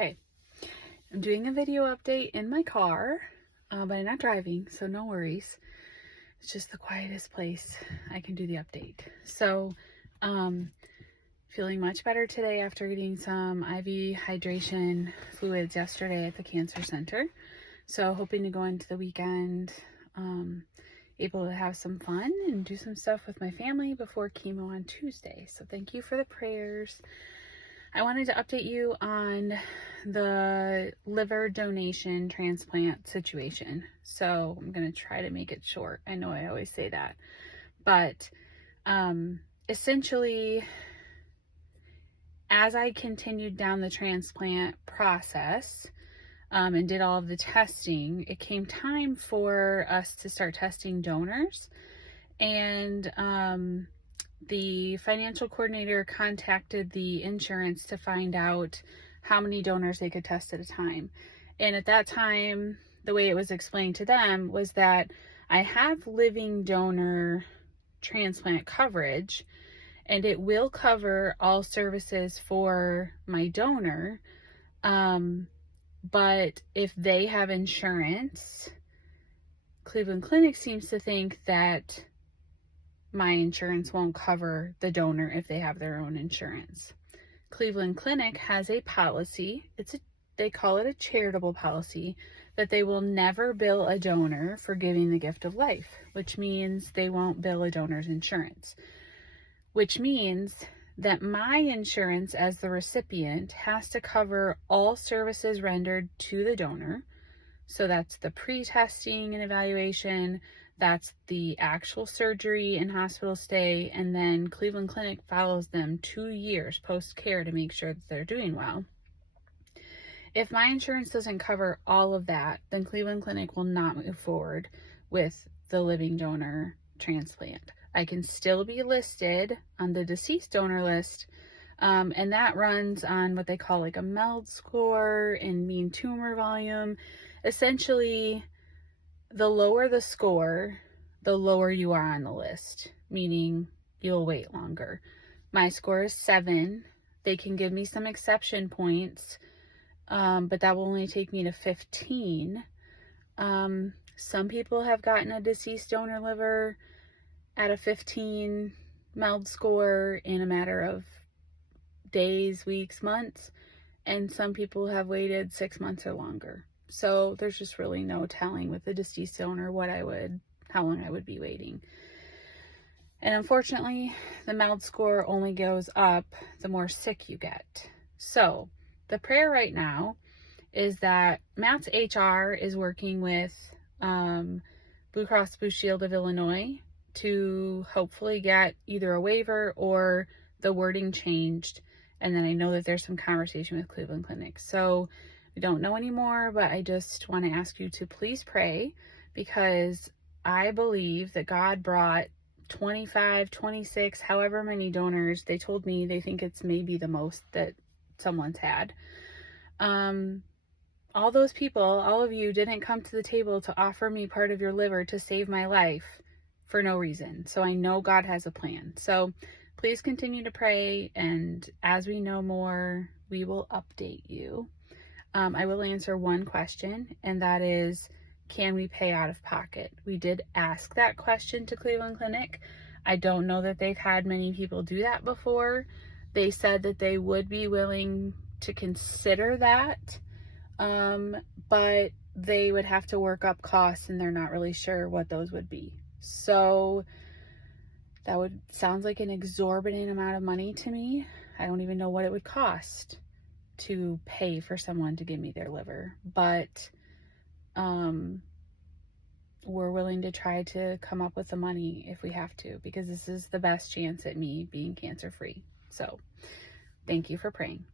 Okay, I'm doing a video update in my car, but I'm not driving, so no worries. It's just the quietest place I can do the update. So, feeling much better today after getting some IV hydration fluids yesterday at the cancer center. So hoping to go into the weekend, able to have some fun and do some stuff with my family before chemo on Tuesday. So thank you for the prayers. I wanted to update you on the liver donation transplant situation. So I'm going to try to make it short. I know I always say that, but essentially, as I continued down the transplant process and did all of the testing, it came time for us to start testing donors. And the financial coordinator contacted the insurance to find out how many donors they could test at a time. And at that time, the way it was explained to them was that I have living donor transplant coverage, and it will cover all services for my donor. But if they have insurance, Cleveland Clinic seems to think that my insurance won't cover the donor if they have their own insurance. Cleveland Clinic has a policy, they call it a charitable policy, that they will never bill a donor for giving the gift of life, which means they won't bill a donor's insurance, which means that my insurance as the recipient has to cover all services rendered to the donor. So that's the pre-testing and evaluation, that's the actual surgery and hospital stay, and then Cleveland Clinic follows them 2 years post-care to make sure that they're doing well. If my insurance doesn't cover all of that, then Cleveland Clinic will not move forward with the living donor transplant. I can still be listed on the deceased donor list, and that runs on what they call like a MELD score and mean tumor volume. Essentially, the lower the score, the lower you are on the list, meaning you'll wait longer. My score is 7. They can give me some exception points, but that will only take me to 15. Some people have gotten a deceased donor liver at a 15 MELD score in a matter of days, weeks, months, and some people have waited 6 months or longer. So there's just really no telling with the deceased donor how long I would be waiting. And unfortunately, the MELD score only goes up the more sick you get. So the prayer right now is that Matt's HR is working with Blue Cross Blue Shield of Illinois to hopefully get either a waiver or the wording changed. And then I know that there's some conversation with Cleveland Clinic. So we don't know anymore, but I just want to ask you to please pray, because I believe that God brought 25, 26, however many donors. They told me they think it's maybe the most that someone's had. All those people, all of you, didn't come to the table to offer me part of your liver to save my life for no reason. So I know God has a plan. So please continue to pray, and as we know more, we will update you. I will answer one question, and that is, can we pay out of pocket? We did ask that question to Cleveland Clinic. I don't know that they've had many people do that before. They said that they would be willing to consider that, but they would have to work up costs, and they're not really sure what those would be. So that sounds like an exorbitant amount of money to me. I don't even know what it would cost to pay for someone to give me their liver, but we're willing to try to come up with the money if we have to, because this is the best chance at me being cancer free. So thank you for praying.